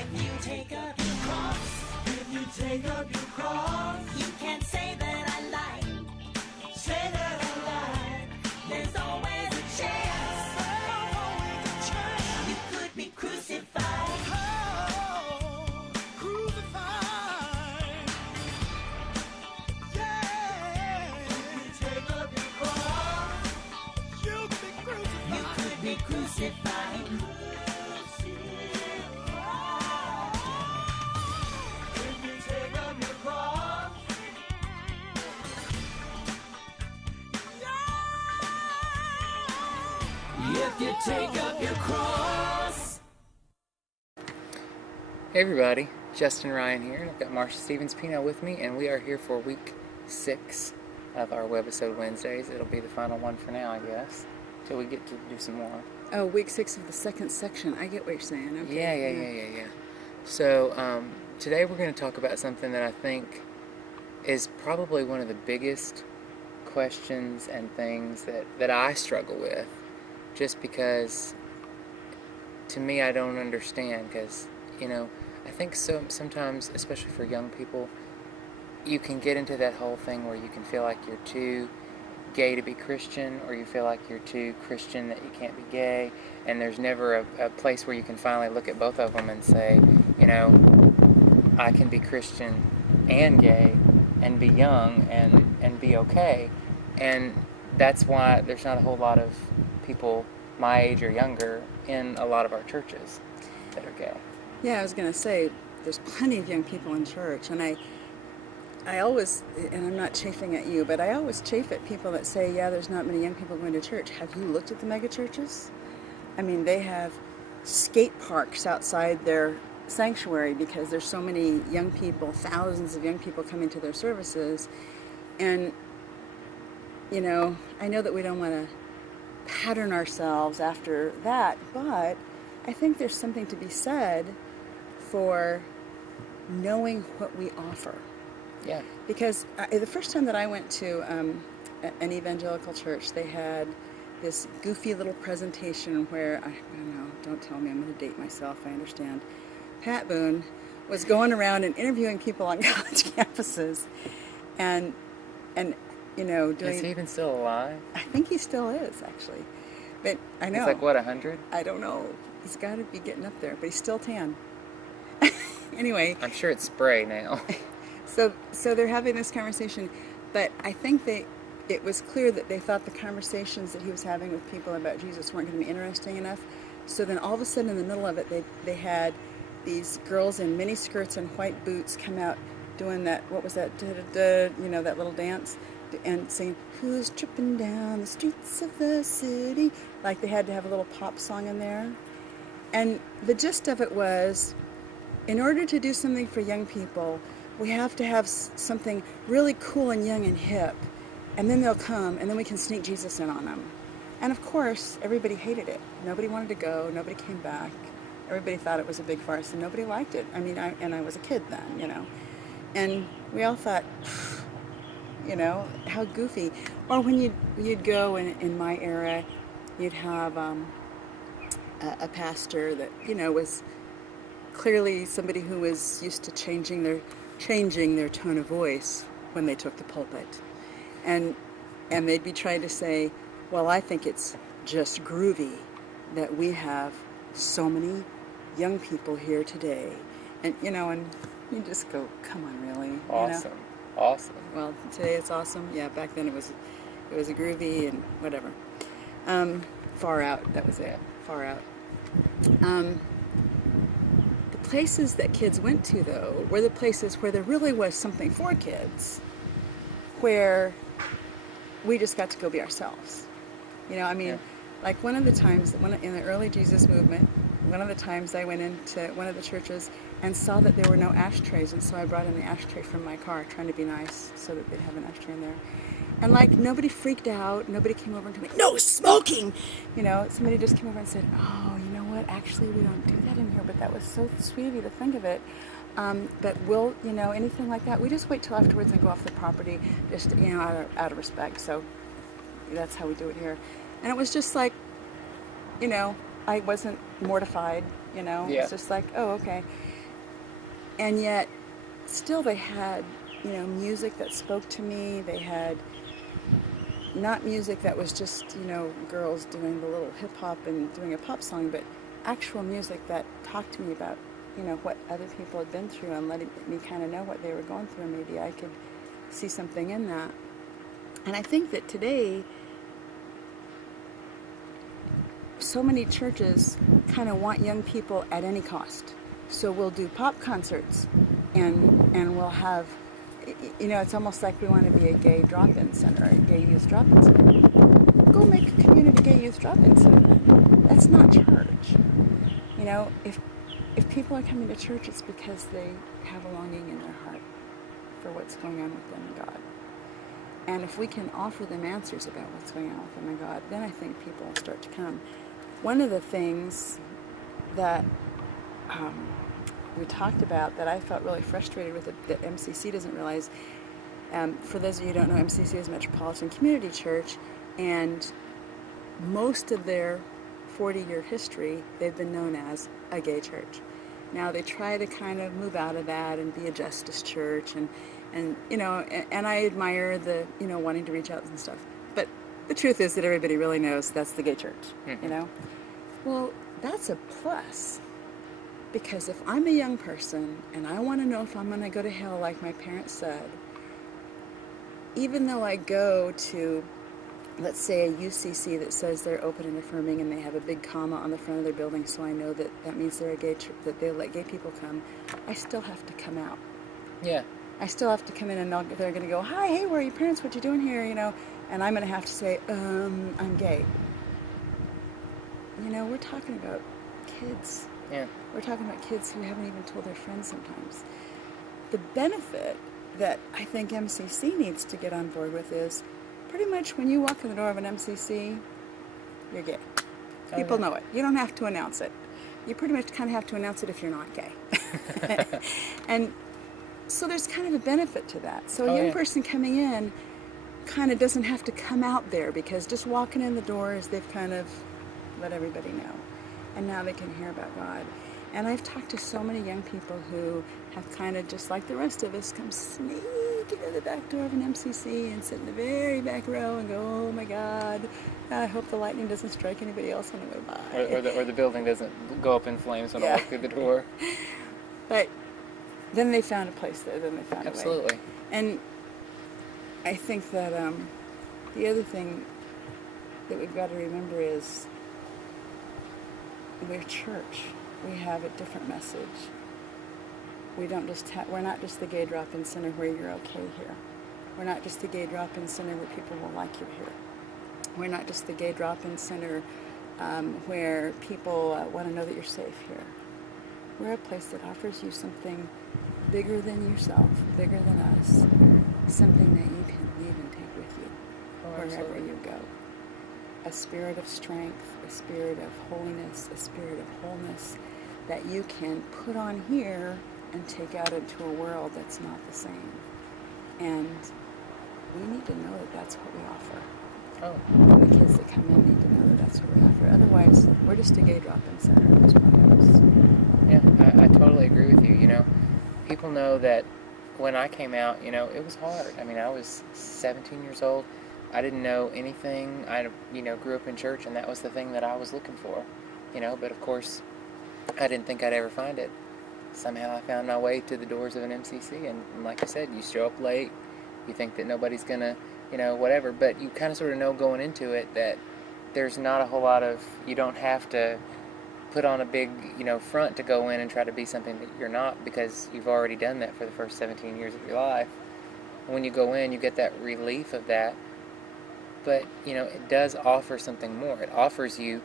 If you take up your cross, If you take up your cross, you can't say that I lied. say that I lied. There's always a chance. You could be crucified. Crucified. Yeah. If you take up your cross, you could be crucified. You could be crucified. If you take up your cross, If you take up your cross. Hey everybody, Justin Ryan here, and I've got Marsha Stevens-Pino with me, and we are here for week 6 of our Webisode Wednesdays. It'll be the final one for now, I guess, till we get to do some more. Oh, week 6 of the second section. I get what you're saying. Okay. Yeah. So, today we're going to talk about something that I think is probably one of the biggest questions and things that I struggle with, just because, to me, I don't understand, because, I think sometimes, especially for young people, you can get into that whole thing where you can feel like you're too gay to be Christian, or you feel like you're too Christian that you can't be gay, and there's never a place where you can finally look at both of them and say, I can be Christian and gay and be young and be okay. And that's why there's not a whole lot of people my age or younger in a lot of our churches that are gay. Yeah, I was going to say, there's plenty of young people in church, and I always, and I'm not chafing at you, but I always chafe at people that say, yeah, there's not many young people going to church. Have you looked at the mega churches? I mean, they have skate parks outside their sanctuary because there's so many young people, thousands of young people coming to their services. And, I know that we don't want to pattern ourselves after that, but I think there's something to be said for knowing what we offer. Yeah. Because the first time that I went to an evangelical church, they had this goofy little presentation where, I don't know, don't tell me, I'm going to date myself, I understand. Pat Boone was going around and interviewing people on college campuses and doing... Is he even still alive? I think he still is, actually. But I know. He's like, what, 100? I don't know. He's got to be getting up there, but he's still tan. Anyway. I'm sure it's spray now. So they're having this conversation, but I think it was clear that they thought the conversations that he was having with people about Jesus weren't going to be interesting enough. So then all of a sudden in the middle of it, they had these girls in mini skirts and white boots come out doing that, what was that, that little dance, and saying, who's tripping down the streets of the city? Like they had to have a little pop song in there. And the gist of it was, in order to do something for young people, we have to have something really cool and young and hip, and then they'll come, and then we can sneak Jesus in on them. And of course, everybody hated it. Nobody wanted to go. Nobody came back. Everybody thought it was a big farce, and nobody liked it. I mean, I was a kid then, And we all thought, how goofy. Or when you'd go, in my era, you'd have a pastor that, was clearly somebody who was used to changing their tone of voice when they took the pulpit. And they'd be trying to say, well, I think it's just groovy that we have so many young people here today. And, and you just go, come on, really? Awesome. Awesome. Well, today it's awesome. Yeah, back then it was a groovy and whatever. Far out, that was it. Far out. The places that kids went to, though, were the places where there really was something for kids, where we just got to go be ourselves. Like one of the times, in the early Jesus movement, one of the times I went into one of the churches and saw that there were no ashtrays, and so I brought in the ashtray from my car, trying to be nice so that they'd have an ashtray in there. And nobody freaked out, nobody came over and told me, no smoking! Somebody just came over and said, oh, you know what, actually we don't do that in here, but that was so sweet of you to think of it. But we'll, anything like that, we just wait till afterwards and go off the property, just, out of respect. So that's how we do it here. And it was just like, I wasn't mortified. you know? Yeah. It's just like, oh, okay. And yet, still they had, you know, music that spoke to me. They had not music that was just, you know, girls doing the little hip hop and doing a pop song, but actual music that talked to me about, you know, what other people had been through and letting me kind of know what they were going through. Maybe I could see something in that. And I think that today, so many churches kind of want young people at any cost. So we'll do pop concerts, and we'll have, you know, it's almost like we want to be a gay drop-in center, a gay youth drop-in center. Go make a community gay youth drop-in center. That's not church. You know, if people are coming to church, it's because they have a longing in their heart for what's going on with them and God. And if we can offer them answers about what's going on with them and God, then I think people will start to come. One of the things that we talked about that I felt really frustrated with that MCC doesn't realize, for those of you who don't know, MCC is Metropolitan Community Church, and most of their 40-year history, they've been known as a gay church. Now they try to kind of move out of that and be a justice church, and you know, and I admire the, you know, wanting to reach out and stuff. But the truth is that everybody really knows that's the gay church, you know? Well, that's a plus. Because if I'm a young person and I want to know if I'm going to go to hell like my parents said, even though I go to, let's say, a UCC that says they're open and affirming and they have a big comma on the front of their building, so I know that that means they're a gay church, that they let gay people come, I still have to come out. Yeah. I still have to come in and they're going to go, hi, hey, where are your parents? What you doing here? You know, and I'm going to have to say, I'm gay. You know, we're talking about kids. Yeah. We're talking about kids who haven't even told their friends sometimes. The benefit that I think MCC needs to get on board with is pretty much when you walk in the door of an MCC, you're gay. People know it. You don't have to announce it. You pretty much kind of have to announce it if you're not gay. And so there's kind of a benefit to that. So a young person coming in kind of doesn't have to come out there, because just walking in the doors, they've kind of let everybody know. And now they can hear about God. And I've talked to so many young people who have kind of, just like the rest of us, come sneak into the back door of an MCC and sit in the very back row and go, oh my God, I hope the lightning doesn't strike anybody else on the way by. Or the building doesn't go up in flames when I walk through the door. But then they found a place there, then they found a way. Absolutely. And I think that the other thing that we've got to remember is we're church. We have a different message. We don't just we're not just the gay drop-in center where you're okay here. We're not just the gay drop-in center where people will like you here. We're not just the gay drop-in center where people want to know that you're safe here. We're a place that offers you something bigger than yourself, bigger than us, something that you can leave and take with you wherever you go. A spirit of strength, a spirit of holiness, a spirit of wholeness that you can put on here and take out into a world that's not the same. And we need to know that that's what we offer. And the kids that come in need to know that that's what we offer. Otherwise, we're just a gay drop-in center. There's one of us. Yeah, I totally agree with you. You know, people know that when I came out, you know, it was hard. I mean, I was 17 years old. I didn't know anything. I, you know, grew up in church, and that was the thing that I was looking for. You know, but of course, I didn't think I'd ever find it. Somehow I found my way to the doors of an MCC, and like I said, you show up late, you think that nobody's gonna, you know, whatever, but you kind of sort of know going into it that there's not a whole lot of, you don't have to put on a big, you know, front to go in and try to be something that you're not, because you've already done that for the first 17 years of your life. And when you go in, you get that relief of that, but, you know, it does offer something more. It offers you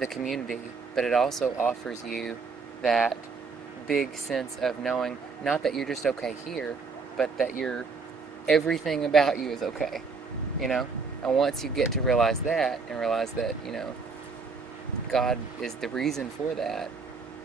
the community, but it also offers you that big sense of knowing not that you're just okay here, but that you're, everything about you is okay, you know? And once you get to realize that, and realize that, you know, God is the reason for that,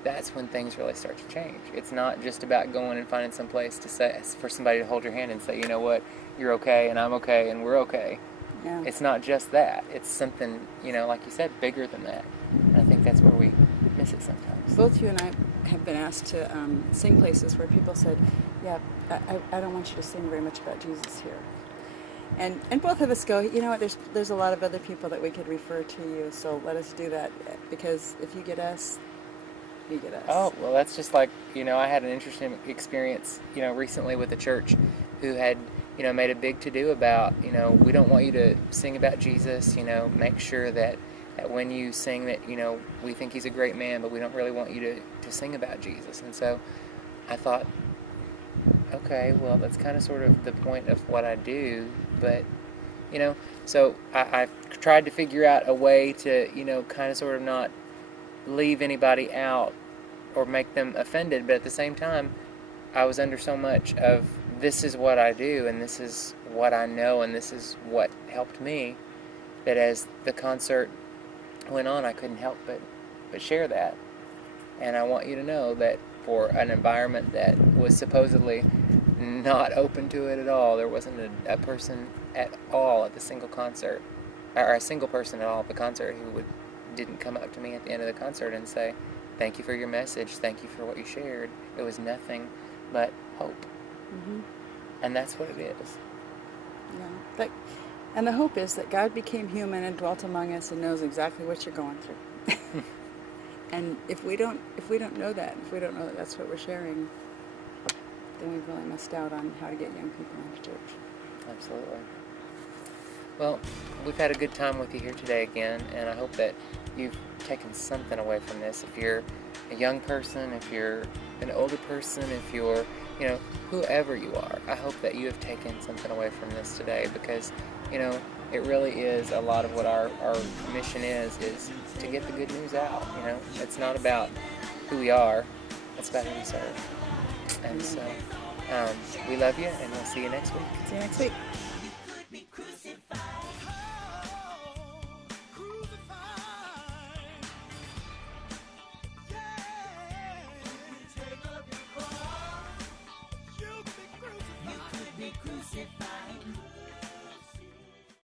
that's when things really start to change. It's not just about going and finding some place to say, for somebody to hold your hand and say, you know what, you're okay, and I'm okay, and we're okay. Yeah. It's not just that. It's something, you know, like you said, bigger than that. And I think that's where we miss it sometimes. both you and I have been asked to sing places where people said, yeah, I don't want you to sing very much about Jesus here. And both of us go, you know what, there's a lot of other people that we could refer to you, so let us do that, because if you get us, you get us. Oh, well, that's just like, I had an interesting experience, recently with a church who had, made a big to-do about, we don't want you to sing about Jesus, make sure that when you sing that, we think he's a great man, but we don't really want you to sing about Jesus. And so I thought, okay, well, that's kind of sort of the point of what I do, but, so I've tried to figure out a way to, kind of sort of not leave anybody out or make them offended, but at the same time, I was under so much of this is what I do, and this is what I know, and this is what helped me, that as the concert went on, I couldn't help but share that. And I want you to know that for an environment that was supposedly not open to it at all, there wasn't a person at all at the single concert, or a single person at all at the concert who didn't come up to me at the end of the concert and say, thank you for your message, thank you for what you shared. It was nothing but hope. Mm-hmm. And that's what it is. Yeah. And the hope is that God became human and dwelt among us and knows exactly what you're going through. And if we don't know that, if we don't know that that's what we're sharing, then we've really missed out on how to get young people into church. Absolutely. Well, we've had a good time with you here today again, and I hope that you've taken something away from this. If you're a young person, if you're an older person, if you're, whoever you are, I hope that you have taken something away from this today, because, it really is a lot of what our mission is to get the good news out. It's not about who we are, it's about who we serve. And so, we love you, and we'll see you next week. See you next week.